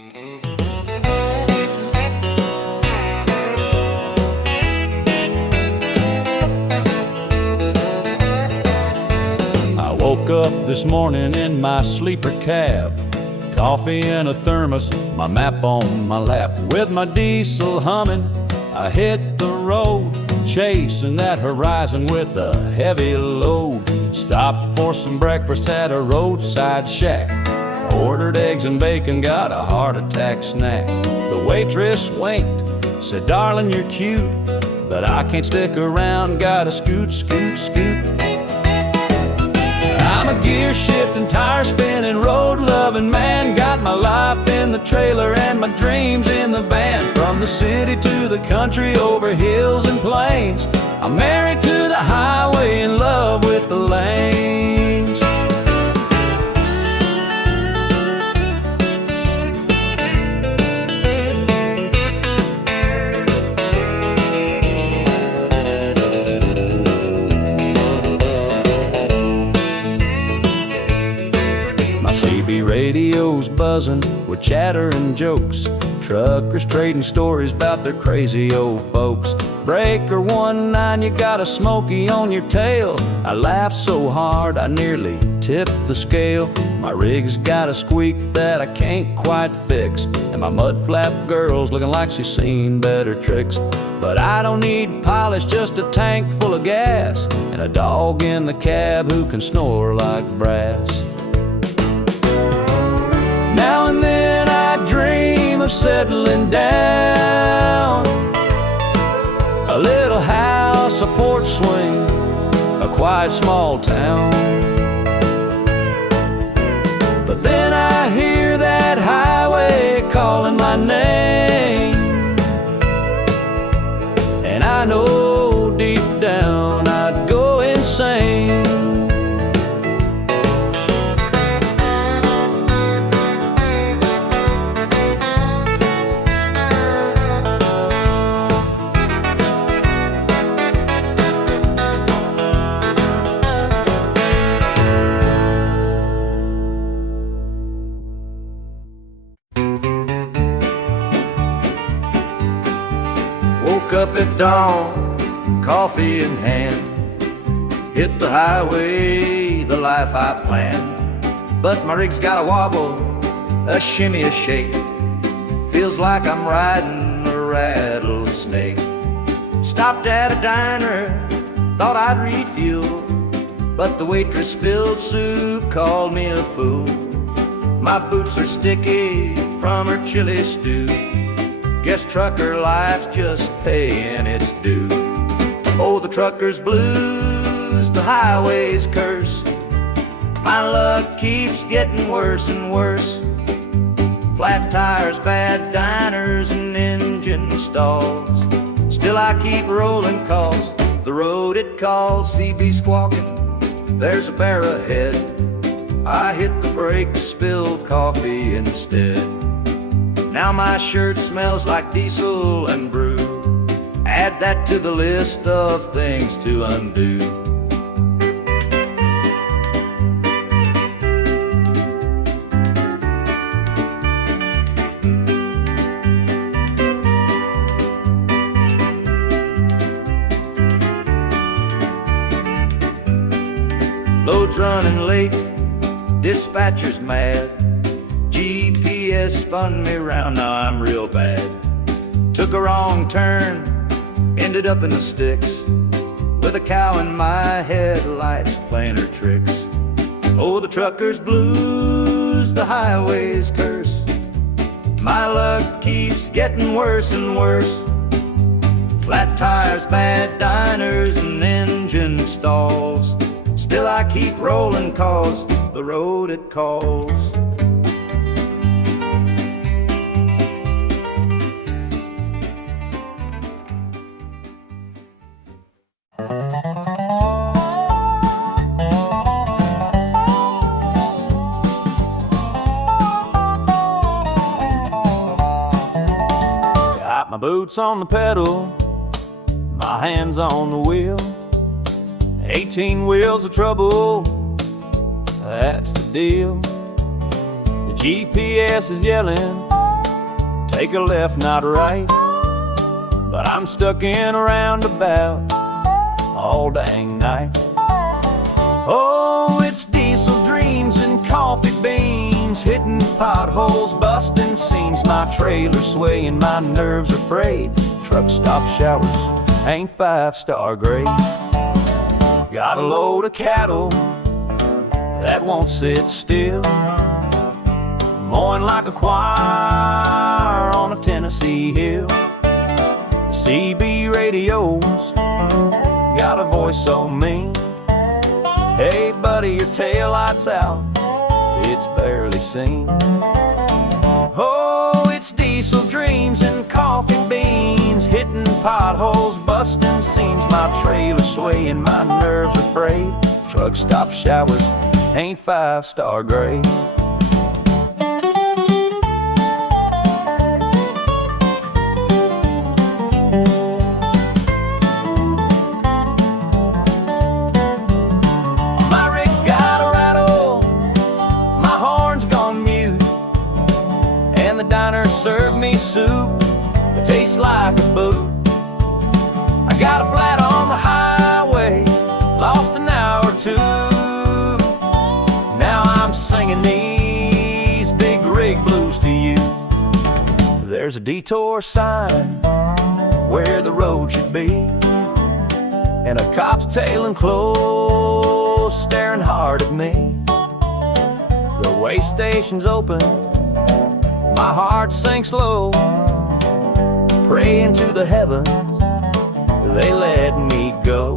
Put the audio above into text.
I woke up this morning in my sleeper cab, coffee in a thermos, my map on my lap. With my diesel humming, I hit the road, chasing that horizon with a heavy load. Stopped for some breakfast at a roadside shack, ordered eggs and bacon, got a heart attack snack. The waitress winked, said, "Darling, you're cute, but I can't stick around, gotta scoot, scoot, scoot." I'm a gear-shifting, tire-spinning, road-loving man. Got my life in the trailer and my dreams in the van. From the city to the country, over hills and plains, I'm married to the highway, in love with the lanes. Radio's buzzing with chatter and jokes, truckers trading stories about their crazy old folks. Breaker 19, you got a smoky on your tail. I laughed so hard I nearly tipped the scale. My rig's got a squeak that I can't quite fix, and my mud flap girl's looking like she's seen better tricks. But I don't need polish, just a tank full of gas, and a dog in the cab who can snore like brass. Now and then I dream of settling down, a little house, a porch swing, a quiet small town. But then I hear that highway calling my name, and I know deep down I'd go insane. Up at dawn, coffee in hand, hit the highway, the life I planned. But my rig's got a wobble, a shimmy, a shake, feels like I'm riding a rattlesnake. Stopped at a diner, thought I'd refuel, but the waitress spilled soup, called me a fool. My boots are sticky from her chili stew, guess trucker life's just paying its due. Oh, the trucker's blues, the highway's curse, my luck keeps getting worse and worse. Flat tires, bad diners, and engine stalls, still I keep rolling 'cause the road it calls. CB squawking, there's a bear ahead, I hit the brake, spill coffee instead. Now my shirt smells like diesel and brew, add that to the list of things to undo. Load's running late, dispatcher's mad, GPS spun me round, now I'm real bad. Took a wrong turn, ended up in the sticks, with a cow in my headlights playing her tricks. Oh, the trucker's blues, the highway's curse, my luck keeps getting worse and worse. Flat tires, bad diners, and engine stalls, still I keep rolling 'cause the road it calls. Got my boots on the pedal, my hands on the wheel, 18 wheels of trouble, that's the deal. The GPS is yelling, Take a left, not right, but I'm stuck in a roundabout all dang night. Oh, it's diesel dreams and coffee beans, hitting potholes, busting seams. My trailer swaying, my nerves are frayed. Truck stop showers ain't five-star grade. Got a load of cattle that won't sit still, mowing like a choir on a Tennessee hill. The CB radios got a voice so mean. Hey buddy, your taillight's out, it's barely seen. Oh, it's diesel dreams and coffee beans, hitting potholes, busting seams. My trailer swaying, my nerves are frayed. Truck stop showers ain't five-star grade. The diner served me soup that tastes like a boot. I got a flat on the highway, lost an hour or two. Now I'm singing these big rig blues to you. There's a detour sign where the road should be, and a cop's tailing close, staring hard at me. The way station's open, my heart sinks low, praying to the heavens they let me go.